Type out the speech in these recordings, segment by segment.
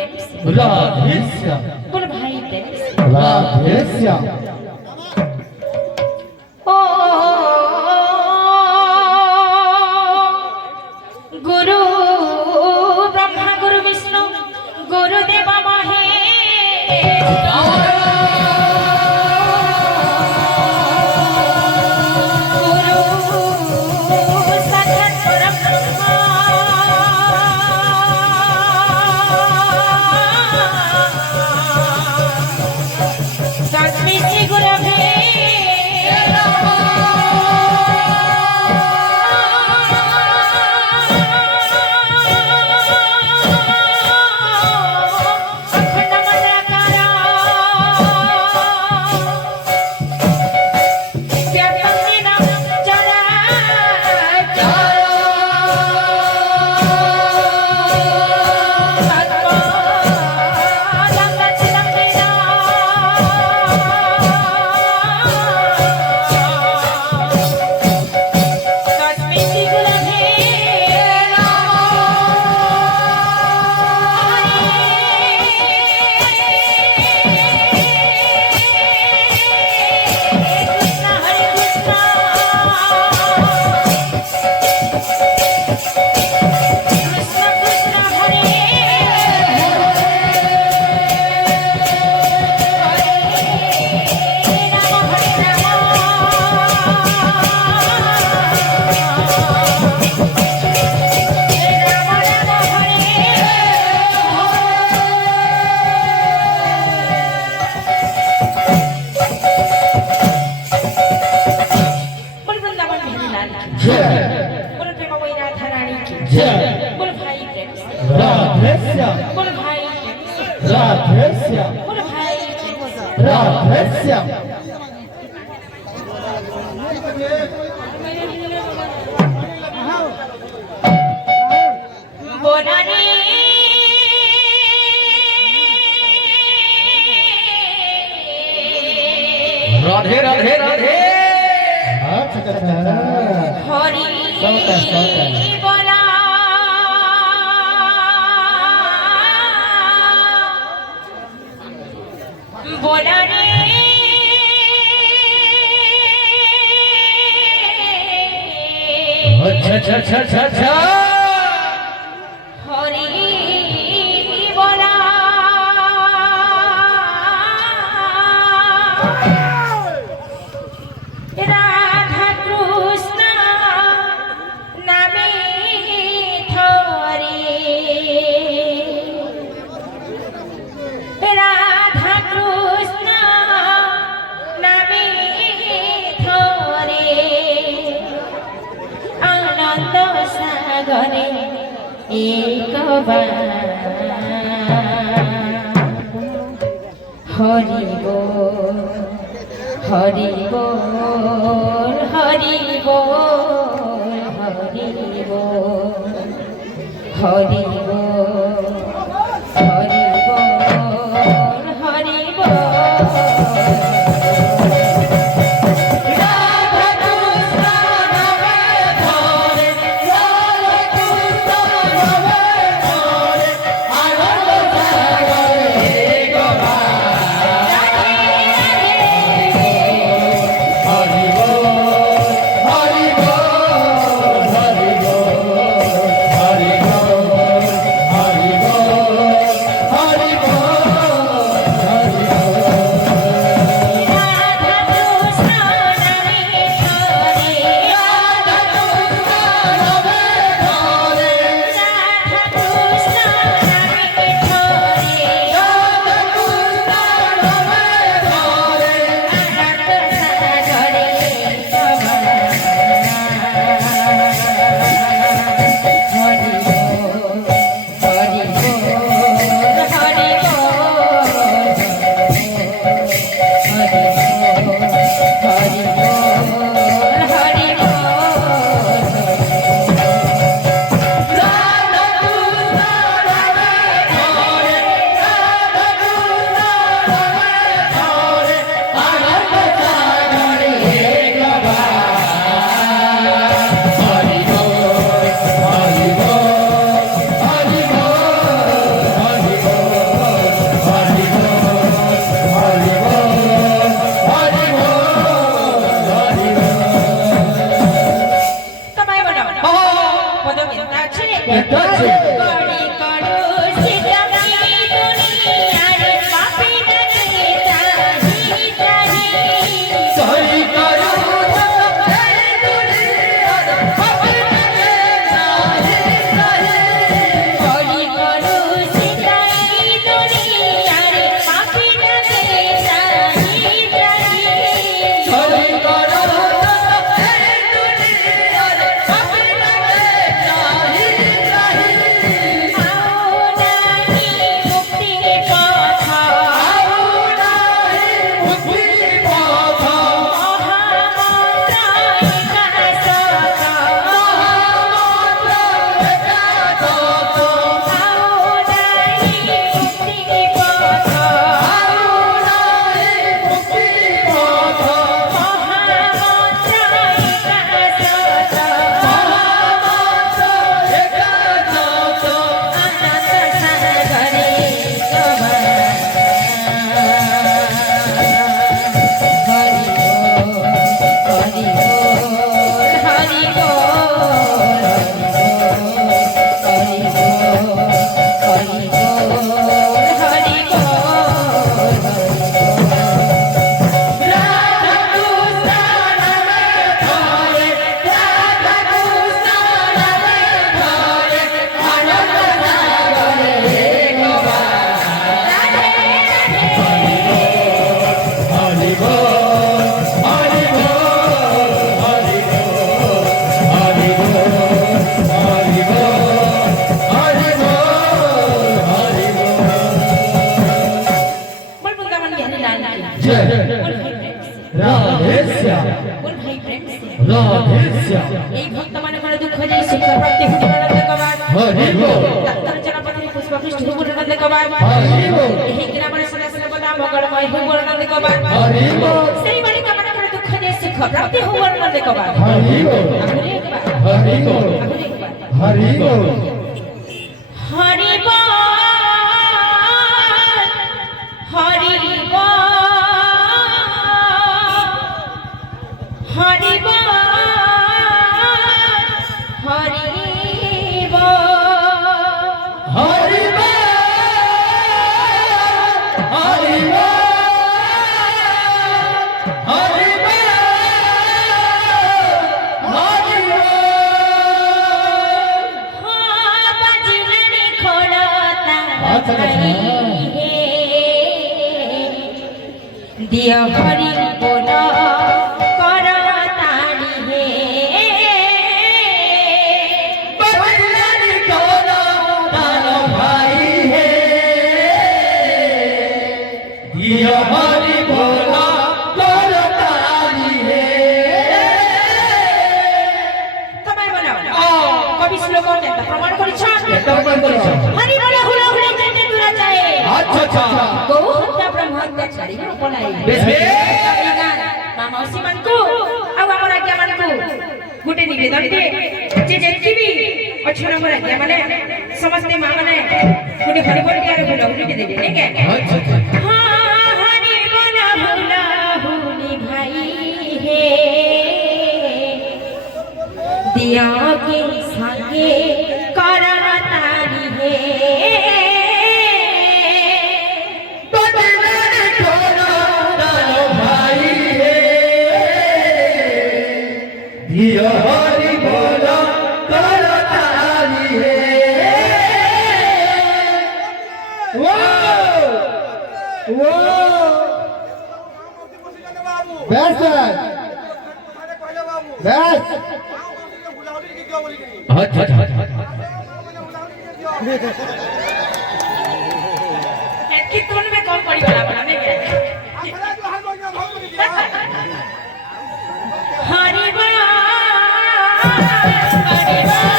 प्रेम से राधे श्याम बोल भाई प्रेम से राधे श्याम ओ गुरु ब्रह्मा गुरु विष्णु गुरुदेव बोल भाई प्रेम से राधे श्याम बोल भाई प्रेम से राधे श्याम बोल भाई प्रेम से राधे श्याम बोला रे राधे राधे राधे हरि बोला बोला रे अच्छा अच्छा अच्छा अच्छा अच्छा हरि बोला राधा कृष्ण नामे थोरे राधा कृष्ण नामे थोरे आनंद सागरे एक बार हरि बोल हरि बोल हरि बोल हरि बोल हरि बोल हरि बोल हरि बोल श्याम बोल भाई प्रेम से राधे श्याम এই ভক্ত মানবর দুঃখ যাই সুখ প্রাপ্তি হতে আনন্দ কবার হরি বল ডাক্তার জনপতি পুষ্পপুষ্ট হবুল আনন্দ কবার হরি বল এই গ্রামের সদা সর্বদা মঙ্গলময় হবুল আনন্দ কবার হরি বল সেই বাড়ি কামনা দুঃখ যাই সুখ প্রাপ্তি হবুল আনন্দ কবার হরি বল আগুনে একবার হরি বল আগুনে একবার হরি বল হরি বল হরি বল হরি বল হরি বল হরি বল হরি বল হরি বল হরি বল বাজিলে খোড়তা আচ্ছা, আচ্ছা। দিয়া হরি বল করতালি হে बलिदानी करो तारो भाई है दिया हरि बोला करो तारी है কমাই বানাও কবি শ্লোক এটা প্রমাণ করিছ এটা প্রমাণ করিছ হরি বল হুলা হুলা যেতে দূরা যায় আচ্ছা আচ্ছা গো হত্যা ব্রহ্ম হত্যা ছাড়ি পলাই বেশ বেশ মা মাউসী মানকু ଆଉ ଆମର ଆଜ୍ଞା ମାନଙ୍କୁ ଗୋଟେ ନିବେଦନ ଟେ ଯେ ଯେତିକି ବି ଅଛନ ଆମର ଆଜ୍ଞା ମାନେ ସମସ୍ତେ ମା ମାନେ ଗୋଟେ ହରିବୋଲ ଗାର ଭଲ ଗୋଟେ ଦେବେ ନାଇଁ କେ अच्छा अच्छा ହଁ ହରିବୋଲ ହୁଲା ହୁଲି ଭାଇ হে दिया के संगे करना तारी হে बलिदानी करो तारो भाई है दिया हरि बोला करो तारी है वाह वाह बेस्ट बेस्ट अच्छा अच्छा कि तुम में कौन पड़ी वाला बना नहीं क्या हरि बोल हरि बोल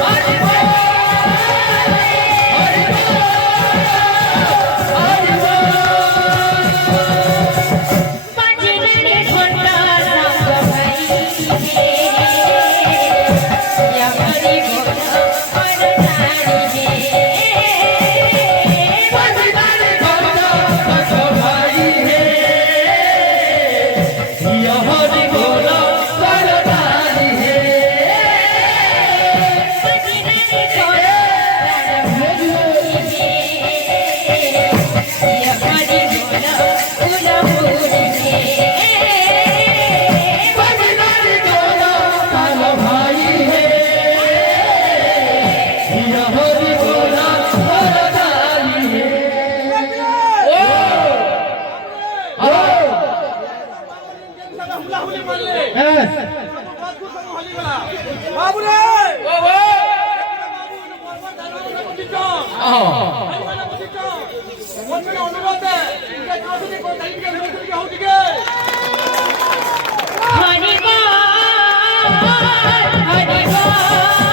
हरि बोल हरि बोल बाजिले घंटा संग भाई हे या हरि बोल करताली हे बलिदानी करो तारो भाई है दिया हरि बोला करो तारी है बाजिले घंटा या हरि बोल उला पूरी हे बलिदानी करो तारो भाई है दिया हरि बोला करो तारी है ओ यस বাবুরে ओ ओ অনুরোধ हरि बोल हरि बोल